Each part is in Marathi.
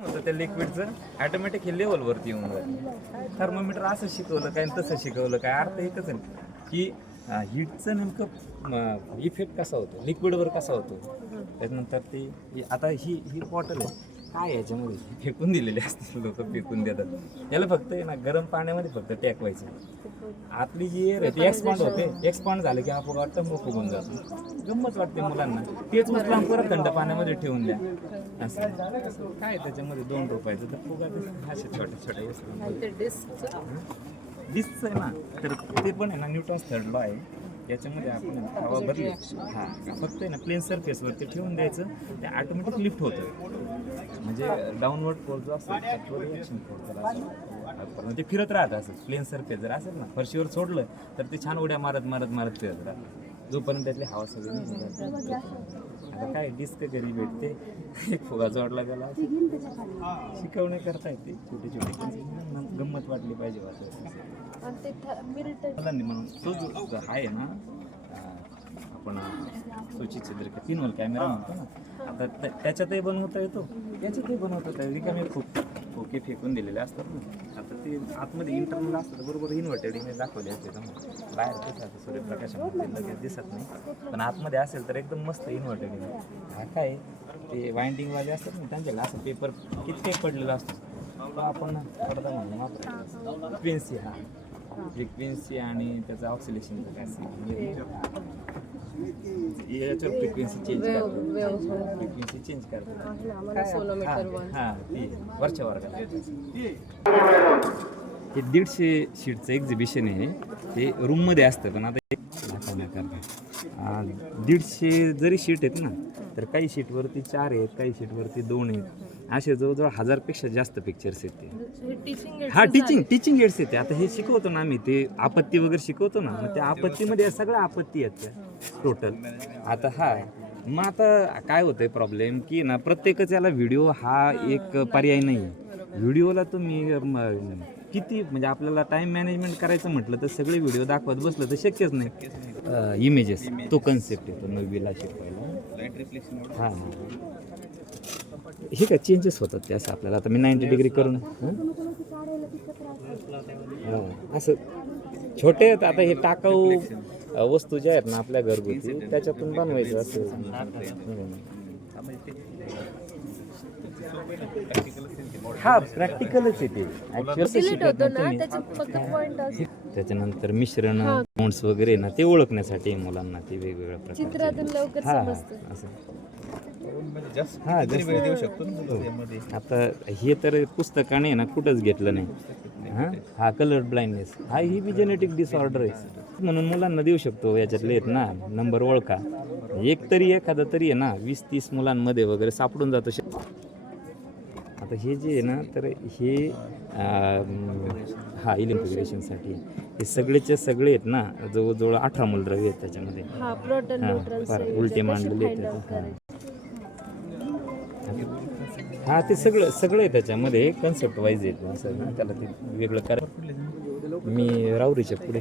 होतं त्या लिक्विडचं ऑटोमॅटिक हे लेवलवरती येऊन जातं. थर्मोमीटर असं शिकवलं काय आणि तसं शिकवलं काय, अर्थ एकच आहे की हीटचं नेमकं इफेक्ट कसा होतो, लिक्विडवर कसा होतो. त्याच्यानंतर ते आता ही बॉटल आहे काय, याच्यामध्ये फेकून दिलेले असतात, लोक फेकून देतात. याला फक्त आहे ना गरम पाण्यामध्ये फक्त टेकवायचं, आपली जी एअर आहे ती एक्सपांड होते. एक्सपांड झालं की आपण वाटतं मग फुगून जातो. गंमत वाटते मुलांना. तेच उचलून परत थंड पाण्यामध्ये ठेवून द्या असं काय. त्याच्यामध्ये 2 रुपयाचं तर फुगा असे छोटे छोटे वस्तू डिस्कचं आहे ना, तर ते पण आहे ना न्यूटन्स थर्ड लॉ आहे. याच्यामध्ये आपण हवा भरली फक्त आहे ना प्लेन सरफेसवरती ठेवून द्यायचं, ते ऑटोमॅटिक लिफ्ट होतं. म्हणजे डाऊनवर्ड फोर्स जो असतो तो रिएक्शन फोर्स ते फिरत राहतं. असं प्लेन सरफेस जर असेल ना, फरशीवर सोडलं तर ते छान उड्या मारत मारत मारत फिरत राहतं, जोपर्यंत त्यातली हवा सगळी नाही. आता काय डिस्क घरी भेटते, एक फुगा जोडला गेला, शिकवणे करता येते छोटे छोटे. गंमत वाटली पाहिजे म्हणून. तो जो आहे ना आपण सूचित छिद्र 3 वल कॅमेरा म्हणतो ना, आता त्याच्यातही बनवता येतो, त्याच्यातही बनवता येतो. रिकामे खोके फेकून दिलेले असतात ना, आता ते आतमध्ये इंटरनल असतात, बरोबर इन्व्हर्टेड इमेज दाखवले असते. बाहेर दिसतात सूर्यप्रकाशामध्ये लगेच दिसत नाही, पण आतमध्ये असेल तर एकदम मस्त इन्व्हर्टेड इमेज. हा काय ते वाइंडिंगवाले असतात ना, त्यांच्याकडे असं पेपर कितके पडलेलं असतं, तो आपण पडदा म्हणून वापरायचा. फ्रिक्वेन्सी आणि त्याचं ऑक्सिलेशन याच्यावर फ्रिक्वेन्सी चेंज करतो, फ्रिक्वेन्सी चेंज करतो. हां ती वरच्या वर्गाला हे 150 शीटचं एक्झिबिशन आहे. ते रूममध्ये असतं, पण आता 150 जरी शीट आहेत ना, तर काही शीटवरती 4 आहेत, काही शीटवरती 2 आहेत. असे जवळजवळ 1000पेक्षा जास्त पिक्चर्स आहेत ते. हा टीचिंग एड्स येते. आता हे शिकवतो ना आम्ही, ते आपत्ती वगैरे शिकवतो ना, मग त्या आपत्तीमध्ये सगळ्या आपत्ती आहेत टोटल. आता मग आता काय होतंय प्रॉब्लेम की ना, प्रत्येकच याला व्हिडिओ हा एक पर्याय नाही. व्हिडिओला तुम्ही किती म्हणजे आपल्याला टाइम मॅनेजमेंट करायचं म्हटलं तर सगळे व्हिडिओ दाखवत बसलं तर शक्यच नाही. इमेजेस तो कन्सेप्ट येतो 9वीला शिकवायला. हां हे काय चेंजेस होतात ते असं आपल्याला. आता मी 90 डिग्री करून असं छोटे आहेत. आता हे टाकाऊ वस्तू ज्या आहेत ना आपल्या घरगुती, त्याच्यातून बनवायचं असं. हा प्रॅक्टिकलच येते त्याच्यानंतर मिश्रण नोट्स वगैरे ना ते ओळखण्यासाठी मुलांना ते वेगवेगळ्या प्रकारचे असं. देऊ शकतो. आता हे तर पुस्तकाने ना कुठंच घेतलं नाही. हा कलर ब्लाइंडनेस ही बी जेनेटिक डिसऑर्डर आहे, म्हणून मुलांना देऊ शकतो. याच्यातले आहेत ना नंबर ओळखा, एखादा तरी आहे ना 20-30 मुलांमध्ये वगैरे सापडून जातो. आता हे जे आहे ना, तर हे इंटिग्रेशनसाठी हे सगळेचे सगळे आहेत ना, जवळजवळ 18 मूलद्रव्य आहेत त्याच्यामध्ये. उलटे मांडलेले आहेत ते सगळं आहे त्याच्यामध्ये. कन्सेप्ट वाईज आहेत असं ना, त्याला ते वेगळं करा. मी राऊरीच्या पुढे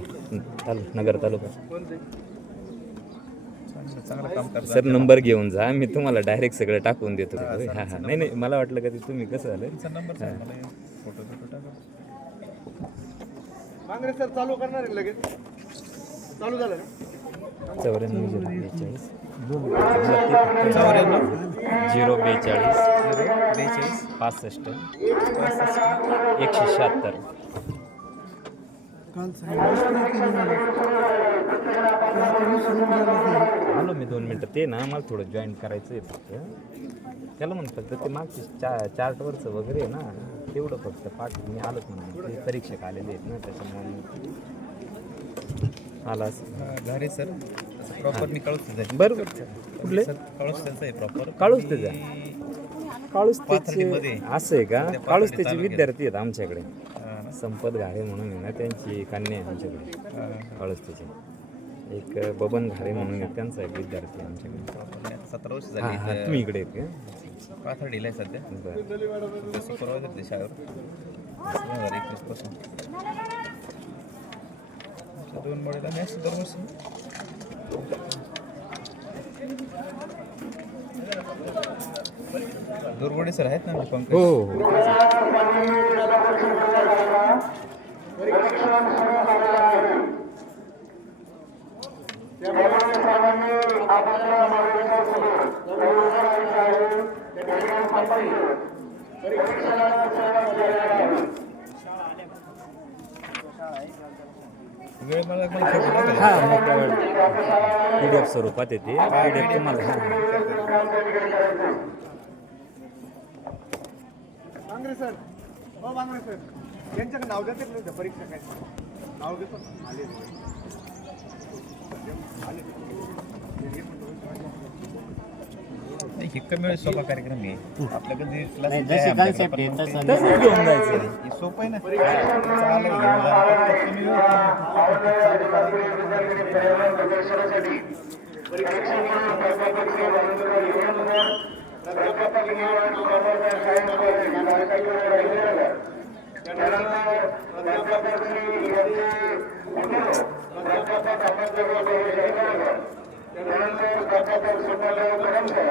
नगर तालुका. सर नंबर घेऊन जा, मी तुम्हाला डायरेक्ट सगळं टाकून देतो. नाही मला वाटलं का ते तुम्ही कसं झालं. चालू करणार आहे लगेच. चालू झालं 94 042 65 176. आलो मी 2 मिनटं. ते ना मला थोडं जॉईन करायचं आहे फक्त. त्याला म्हणतात तर ते मागचे चार्टवरचं वगैरे ना, तेवढं फक्त पाठ मी आलोच म्हणून. ते परीक्षक आलेले आहेत ना, त्याच्यामुळे आला घरे सर प्रॉपरनी काळूच जाईल. बरोबर कुठले काळूच त्यांचं आहे प्रॉपर. काळूच त्याचा काळूच त्याचे असं आहे का. काळूच त्याचे विद्यार्थी आहेत आमच्याकडे. संपत घारे म्हणून आहे ना, त्यांची कन्या आहे आमच्याकडे. काळूच त्याचे एक बबन घारे म्हणून आहे, त्यांचा एक विद्यार्थी आमच्याकडे. 17 वर्ष झाली. तुम्ही इकडे आहेत का. पाथर्डीला आहे सध्या. सुपरवायझर ते शाळेवर 2021 पासून. 2 मॉडेल मॅक्स 2 वर्ष. दुर्गुडे सर आहेत ना पंकज? हो हो वेळ मला फोटो टाका. हा मोठ्या PDF स्वरूपात येते PDF तुम्हाला बांगरे सर हो बांगरे सर यांच्याकडे नाव देतात नव्हतं परीक्षा काय नाव देतो आले नाही हे कमी वेळेस सोपा कार्यक्रम आहे आपल्याकडे क्लास जशी कन्सेप्ट आहे तसं तसं घेऊन जायचं हे सोपं आहे ना चालेल घेऊन जा. फक्त तुम्ही त्यानंतर